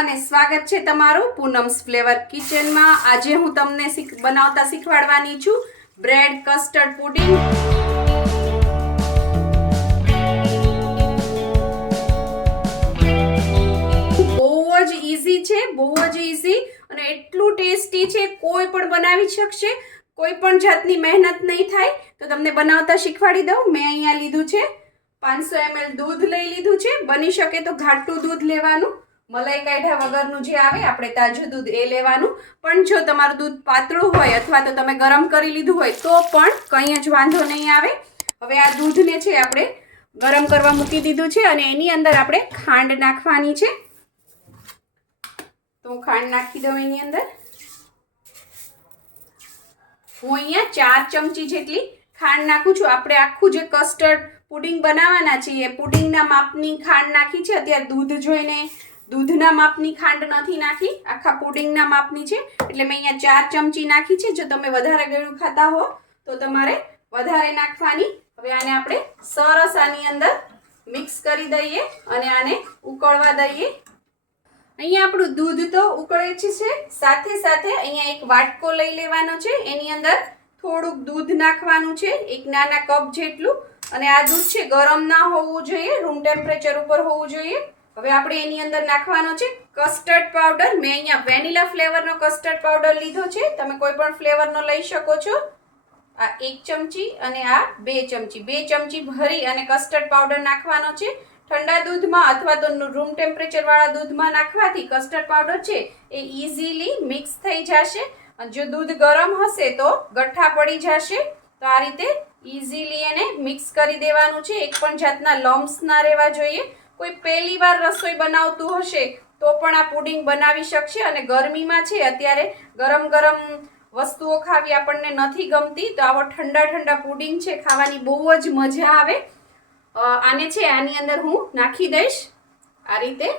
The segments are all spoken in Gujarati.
અને સ્વાગત છે તમારું પૂનમ્સ ફ્લેવર કિચનમાં। આજે હું તમને બનાવતા શીખવાડવાની છું બ્રેડ કસ્ટર્ડ પુડિંગ। બહુ જ ઈઝી છે, બહુ જ ઈઝી અને એટલું ટેસ્ટી છે, કોઈ પણ બનાવી શકશે, કોઈ પણ જાતની મહેનત નહીં થાય। તો તમને બનાવતા શીખવાડી દઉં। મેં અહીંયા લીધું છે 500 ml દૂધ લઈ લીધું છે। બની શકે તો ઘાટું દૂધ લેવાનું, મલાઈ કાઢ્યા વગરનું જે આવે આપણે તાજું દૂધ એ લેવાનું। પણ જો તમારું દૂધ પાતળું હોય અથવા તો તમે ગરમ કરી લીધું હોય તો પણ કંઈ જ વાંધો નહીં આવે। હવે આ દૂધને છે આપણે ગરમ કરવા મૂકી દીધું છે અને એની અંદર આપણે ખાંડ નાખવાની છે। તો હું ખાંડ નાખી દઉં એની અંદર। હું અહીંયા 4 ચમચી જેટલી ખાંડ નાખું છું। આપણે આખું જે કસ્ટર્ડ પુડિંગ બનાવવાના છીએ પુડિંગના માપની ખાંડ નાખી છે। અત્યારે દૂધ જોઈને દૂધના માપની ખાંડ નથી નાખી, આખા પુડિંગના માપની છે, એટલે મેં અહીંયા 4 ચમચી નાખી છે। જો તમે વધારે ગળ્યું ખાતા હો તો તમારે વધારે નાખવાની। હવે આને આપણે સરસ આની અંદર મિક્સ કરી દઈએ અને આને ઉકળવા દઈએ। અહીંયા આપણું દૂધ તો ઉકળે છે, સાથે સાથે અહીંયા એક વાટકો લઈ લેવાનો છે, એની અંદર થોડુંક દૂધ નાખવાનું છે, એક નાના કપ જેટલું। અને આ દૂધ છે ગરમ ના હોવું જોઈએ, રૂમ ટેમ્પરેચર ઉપર હોવું જોઈએ। હવે આપણે એની અંદર નાખવાનો છે કસ્ટર્ડ પાવડર। મેં અહીંયા વેનીલા ફ્લેવરનો કસ્ટર્ડ પાવડર લીધો છે, તમે કોઈ પણ ફ્લેવરનો લઈ શકો છો। આ 1 ચમચી અને આ 2 ચમચી, 2 ચમચી ભરી અને કસ્ટર્ડ પાવડર નાખવાનો છે। ઠંડા દૂધમાં અથવા તો રૂમ ટેમ્પરેચર વાળા દૂધમાં નાખવાથી કસ્ટર્ડ પાવડર છે એ ઇઝીલી મિક્સ થઈ જશે। અને જો દૂધ ગરમ હશે તો ગઠ્ઠા પડી જશે। તો આ રીતે ઇઝીલી એને મિક્સ કરી દેવાનું છે, એક પણ જાતના લમ્સ ના રહેવા જોઈએ। કોઈ પહેલી વાર રસોઈ બનાવતું હશે તો પણ આ પુડિંગ બનાવી શકશે। અને ગરમીમાં છે અત્યારે ગરમ ગરમ વસ્તુઓ ખાવી આપણને નથી ગમતી, તો આવો ઠંડા ઠંડા પુડિંગ છે ખાવાની બહુ જ મજા આવે। આને છે આની અંદર હું નાખી દઈશ, આ રીતે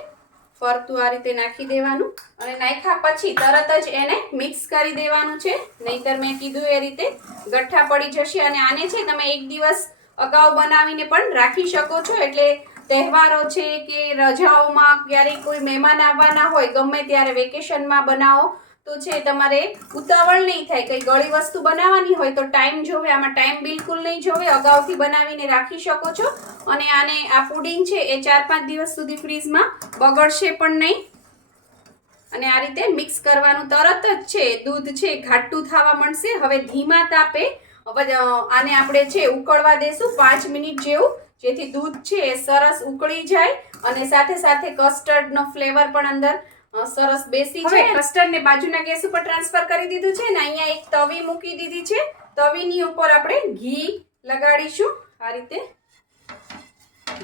ફરતું આ રીતે નાખી દેવાનું અને નાખ્યા પછી તરત જ એને મિક્સ કરી દેવાનું છે, નહીતર મેં કીધું એ રીતે ગઠ્ઠા પડી જશે। અને આને છે તમે એક દિવસ અગાઉ બનાવીને પણ રાખી શકો છો, એટલે તહેવારો છે કે રજાઓમાં ક્યારેય કોઈ મહેમાન આવવાના હોય, ગમે ત્યારે વેકેશનમાં બનાવો તો છે તમારે ઉતાવળ નહીં થાય। કંઈ ગળી વસ્તુ બનાવવાની હોય તો ટાઈમ જોવે, આમાં ટાઈમ બિલકુલ નહીં જોવે, અગાઉથી બનાવીને રાખી શકો છો। અને આને આ પુડિંગ છે એ 4-5 દિવસ સુધી ફ્રીજમાં બગડશે પણ નહીં। અને આ રીતે મિક્સ કરવાનું, તરત જ છે દૂધ છે ઘાટું થવા માંડશે। હવે ધીમા તાપે આને આપણે છે ઉકળવા દેશું 5 મિનિટ જેવું, જેથી દૂધ છે એ સરસ ઉકળી જાય અને સાથે સાથે કસ્ટર્ડનો ફ્લેવર પણ અંદર સરસ બેસી જાય। કસ્ટર્ડને બાજુના ગેસ ઉપર ટ્રાન્સફર કરી દીધું છે ને અહીંયા એક તવી મૂકી દીધી છે, તવીની ઉપર આપણે ઘી લગાડીશું આ રીતે।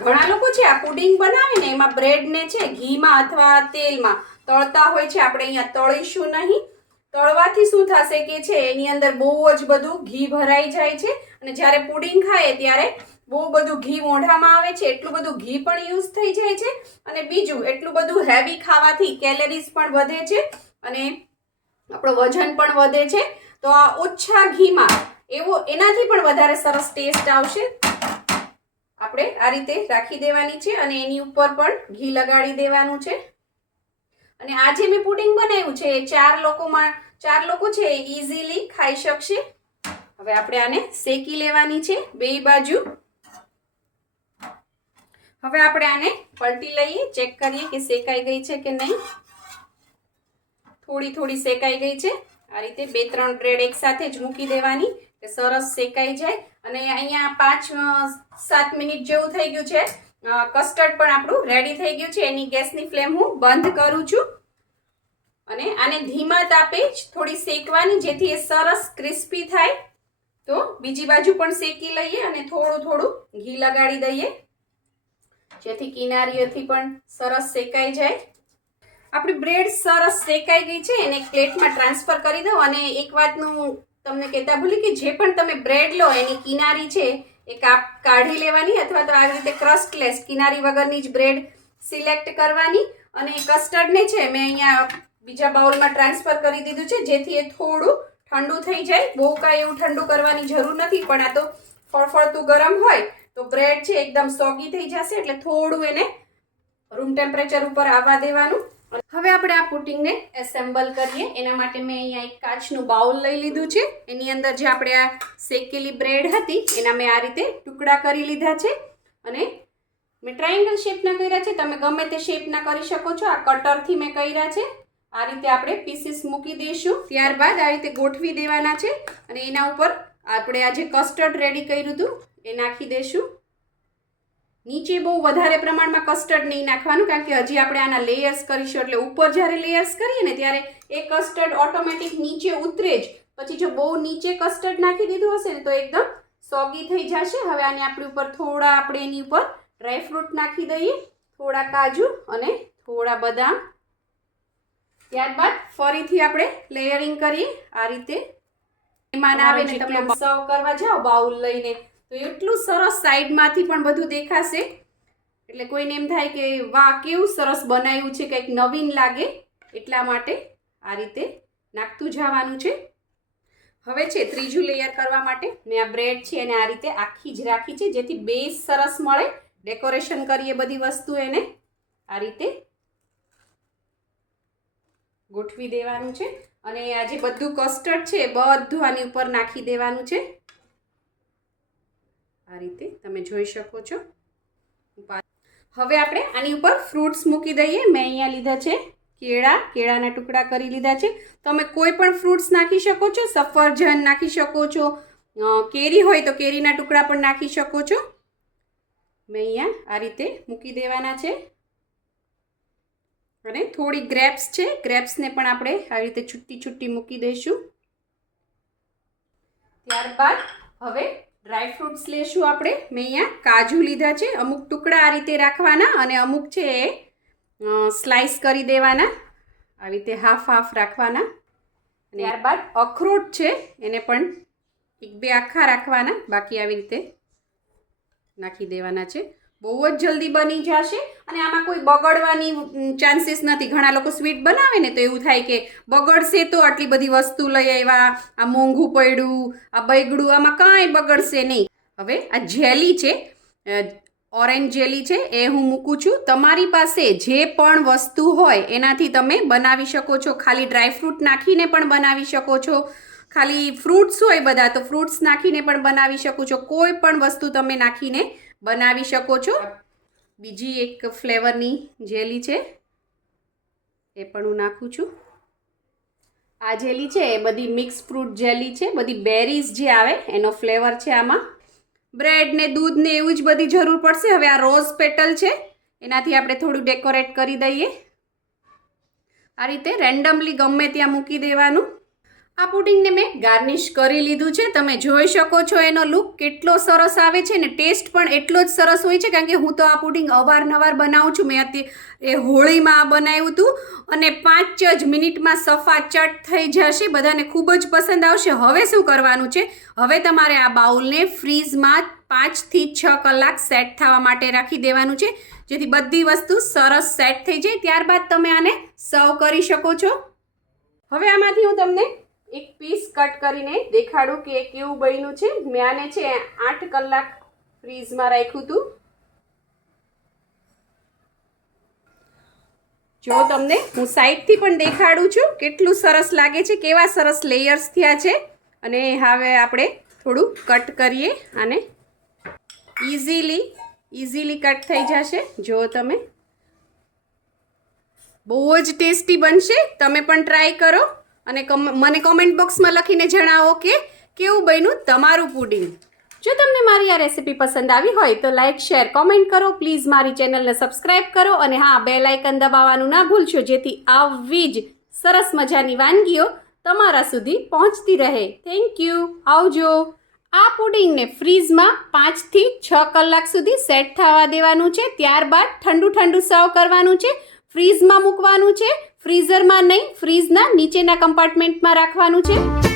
ઘણા લોકો છે આ પુડિંગ બનાવીને એમાં બ્રેડને છે ઘીમાં અથવા તેલમાં તળતા હોય છે, આપણે અહીંયા તળીશું નહીં। તળવાથી શું થશે કે છે એની અંદર બહુ જ બધું ઘી ભરાઈ જાય છે અને જ્યારે પુડિંગ ખાય ત્યારે બહુ બધું ઘી મોઢામાં આવે છે, એટલું બધું ઘી પણ યુઝ થઈ જાય છે। અને બીજું એટલું બધું હેવી ખાવાથી કેલરીઝ પણ વધે છે અને આપણો વજન પણ વધે છે। તો આ ઓછા ઘીમાં એનાથી પણ વધારે સરસ ટેસ્ટ આવશે। આપણે આ રીતે રાખી દેવાની છે અને એની ઉપર પણ ઘી લગાડી દેવાનું છે। અને આ જે મેં પુડિંગ બનાવ્યું છે એ 4 લોકો છે એ ઇઝીલી ખાઈ શકશે। હવે આપણે આને શેકી લેવાની છે બે બાજુ। હવે આપણે આને પલટી લઈએ, ચેક કરીએ કે શેકાઈ ગઈ છે કે નહીં। થોડી શેકાઈ ગઈ છે। આ રીતે 2-3 બ્રેડ એકસાથે જ મૂકી દેવાની કે સરસ શેકાઈ જાય। અને અહીંયા 5-7 મિનિટ જેવું થઈ ગયું છે, કસ્ટર્ડ પણ આપણું રેડી થઈ ગયું છે। એની ગેસની ફ્લેમ હું બંધ કરું છું અને આને ધીમા તાપે જ થોડી શેકવાની, જેથી એ સરસ ક્રિસ્પી થાય। તો બીજી બાજુ પણ શેકી લઈએ અને થોડું ઘી લગાડી દઈએ, જેથી કિનારીઓથી પણ સરસ શેકાઈ જાય। આપણી બ્રેડ સરસ શેકાઈ ગઈ છે, એને એક પ્લેટમાં ટ્રાન્સફર કરી દઉં। અને એક વાતનું તમને કહેતા ભૂલી કે જે પણ તમે બ્રેડ લો એની કિનારી છે એ કાઢી લેવાની અથવા તો આવી રીતે ક્રસ્ટલેસ કિનારી વગરની જ બ્રેડ સિલેક્ટ કરવાની। અને કસ્ટર્ડને છે મેં અહીંયા બીજા બાઉલમાં ટ્રાન્સફર કરી દીધું છે, જેથી એ થોડું ઠંડુ થઈ જાય। બહુ કાંઈ એવું ઠંડુ કરવાની જરૂર નથી, પણ આ તો ફળફળતું ગરમ હોય તો બ્રેડ છે એકદમ સોગી થઈ જશે, એટલે થોડું એને રૂમ ટેમ્પરેચર ઉપર આવવા દેવાનું। હવે આપણે આ પુડિંગને એસેમ્બલ કરીએ. એના માટે મેં અહીંયા એક કાચનું બાઉલ લઈ લીધું છે. એની અંદર જે આપણે આ શેકેલી બ્રેડ હતી એના મેં આ રીતે ટુકડા કરી લીધા છે અને મેં ટ્રાયેંગલ શેપના કર્યા છે. તમે ગમે તે શેપના કરી શકો છો. આ કટરથી મેં કર્યા છે. આ રીતે આપણે પીસીસ મૂકી દઈશું. ત્યારબાદ આ રીતે ગોઠવી દેવાના છે અને એના ઉપર આપણે આ જે કસ્ટર્ડ રેડી કર્યું હતું એ નાખી દઈશું. નીચે બહુ વધારે પ્રમાણમાં કસ્ટર્ડ નહીં નાખવાનું, કારણ કે હજી આપણે આના લેયર્સ કરીશું. એટલે ઉપર જ્યારે લેયર્સ કરીએ ને ત્યારે એ કસ્ટર્ડ ઓટોમેટિક નીચે ઉતરે જ. પછી જો બહુ નીચે કસ્ટર્ડ નાખી દીધું હશે ને તો એકદમ સોગી થઈ જશે. હવે આની આપણી ઉપર થોડા આપણે એની ઉપર ડ્રાયફ્રૂટ નાખી દઈએ, થોડા કાજુ અને થોડા બદામ. ત્યારબાદ ફરીથી આપણે લેયરિંગ કરીએ આ રીતે. મહેમાન આવે ને તમે સર્વ કરવા જાઓ બાઉલ લઈને તો એટલું સરસ સાઈડમાંથી પણ બધું દેખાશે. એટલે કોઈને એમ થાય કે વાહ કેવું સરસ બનાવ્યું છે, કંઈક નવીન લાગે. એટલા માટે આ રીતે નાખતું જવાનું છે. હવે છે ત્રીજું લેયર કરવા માટે મેં આ બ્રેડ છે એને આ રીતે આખી જ રાખી છે, જેથી બેઝ સરસ મળે. ડેકોરેશન કરીએ બધી વસ્તુ એને આ રીતે ગોઠવી દેવાનું છે અને આ જે બધું કસ્ટર્ડ છે એ બધું આની ઉપર નાખી દેવાનું છે. આ રીતે તમે જોઈ શકો છો. હવે આપણે આની ઉપર ફ્રૂટ્સ મૂકી દઈએ. મેં અહીંયા લીધા છે કેળાના ટુકડા કરી લીધા છે. તમે કોઈ પણ ફ્રૂટ્સ નાખી શકો છો. સફરજન નાખી શકો છો, કેરી હોય તો કેરીના ટુકડા પણ નાખી શકો છો. મેં અહીંયા આ રીતે મૂકી દેવાના છે અને થોડી ગ્રેપ્સ છે, ગ્રેપ્સને પણ આપણે આવી રીતે છુટ્ટી છુટ્ટી મૂકી દઈશું. ત્યારબાદ હવે ડ્રાયફ્રૂટ્સ લેશું આપણે. મેં અહીંયા કાજુ લીધા છે. અમુક ટુકડા આ રીતે રાખવાના અને અમુક છે એ સ્લાઇસ કરી દેવાના. આવી રીતે હાફ હાફ રાખવાના. ત્યારબાદ અખરોટ છે એને પણ એક બે આખા રાખવાના, બાકી આવી રીતે નાખી દેવાના છે. બહુ જ જલ્દી બની જશે અને આમાં કોઈ બગડવાની ચાન્સીસ નથી. ઘણા લોકો સ્વીટ બનાવે ને તો એવું થાય કે બગડશે તો આટલી બધી વસ્તુ લઈ આવ્યા, આ મોંઘું પડ્યું, આ બગડું, આમાં કાંઈ બગડશે નહીં. હવે આ જેલી છે, ઓરેન્જ જેલી છે એ હું મૂકું છું. તમારી પાસે જે પણ વસ્તુ હોય એનાથી તમે બનાવી શકો છો. ખાલી ડ્રાયફ્રૂટ નાખીને પણ બનાવી શકો છો. ખાલી ફ્રૂટ્સ હોય બધા તો ફ્રૂટ્સ નાખીને પણ બનાવી શકો છો. કોઈ પણ વસ્તુ તમે નાખીને બનાવી શકો છો. બીજી એક ફ્લેવરની જેલી છે એ પણ હું નાખું છું. આ જેલી છે એ બધી મિક્સ ફ્રૂટ જેલી છે, બધી બેરીઝ જે આવે એનો ફ્લેવર છે. આમાં બ્રેડ ને દૂધ ને એવું જ બધી જરૂર પડશે. હવે આ રોઝ પેટલ છે એનાથી આપણે થોડું ડેકોરેટ કરી દઈએ. આ રીતે રેન્ડમલી ગમે ત્યાં મૂકી દેવાનું. આ પુડિંગને મેં ગાર્નિશ કરી લીધું છે. તમે જોઈ શકો છો એનો લુક કેટલો સરસ આવે છે ને ટેસ્ટ પણ એટલો જ સરસ હોય છે, કારણ કે હું તો આ પુડિંગ અવારનવાર બનાવું છું. મેં અત્યારે હોળીમાં આ બનાવ્યું હતું અને 5 જ મિનિટમાં સફાચટ થઈ જશે. બધાને ખૂબ જ પસંદ આવશે. હવે શું કરવાનું છે, હવે તમારે આ બાઉલને ફ્રીઝમાં 5 થી 6 કલાક સેટ થવા માટે રાખી દેવાનું છે, જેથી બધી વસ્તુ સરસ સેટ થઈ જાય. ત્યારબાદ તમે આને સર્વ કરી શકો છો. હવે આમાંથી હું તમને એક પીસ કટ કરીને દેખાડું કે કેવું બન્યું છે. મેં આને છે 8 કલાક ફ્રીઝમાં રાખ્યું હતું. જો તમને હું સાઈડથી પણ દેખાડું છું કેટલું સરસ લાગે છે, કેવા સરસ લેયર્સ થયા છે. અને હવે આપણે થોડું કટ કરીએ આને. ઇઝીલી કટ થઈ જશે. જો તમે બહુ જ ટેસ્ટી બનશે. તમે પણ ટ્રાય કરો અને મને કોમેન્ટ બોક્સમાં લખીને જણાવો કે કેવું બન્યું તમારું પુડિંગ. જો તમને મારી આ રેસીપી પસંદ આવી હોય તો લાઇક, શેર, કોમેન્ટ કરો. પ્લીઝ મારી ચેનલને સબસ્ક્રાઈબ કરો અને હા, બેલ આઇકન દબાવવાનું ના ભૂલશો, જેથી આવી જ સરસ મજાની વાનગીઓ તમારા સુધી પહોંચતી રહે. Thank you. આવજો. આ પુડિંગને ફ્રીઝમાં 5 થી 6 કલાક સુધી સેટ થવા દેવાનું છે. ત્યારબાદ ઠંડુ સર્વ કરવાનું છે. ફ્રીઝમાં મૂકવાનું છે, ફ્રીઝરમાં નહીં, ફ્રીઝના નીચેના કમ્પાર્ટમેન્ટમાં રાખવાનું છે.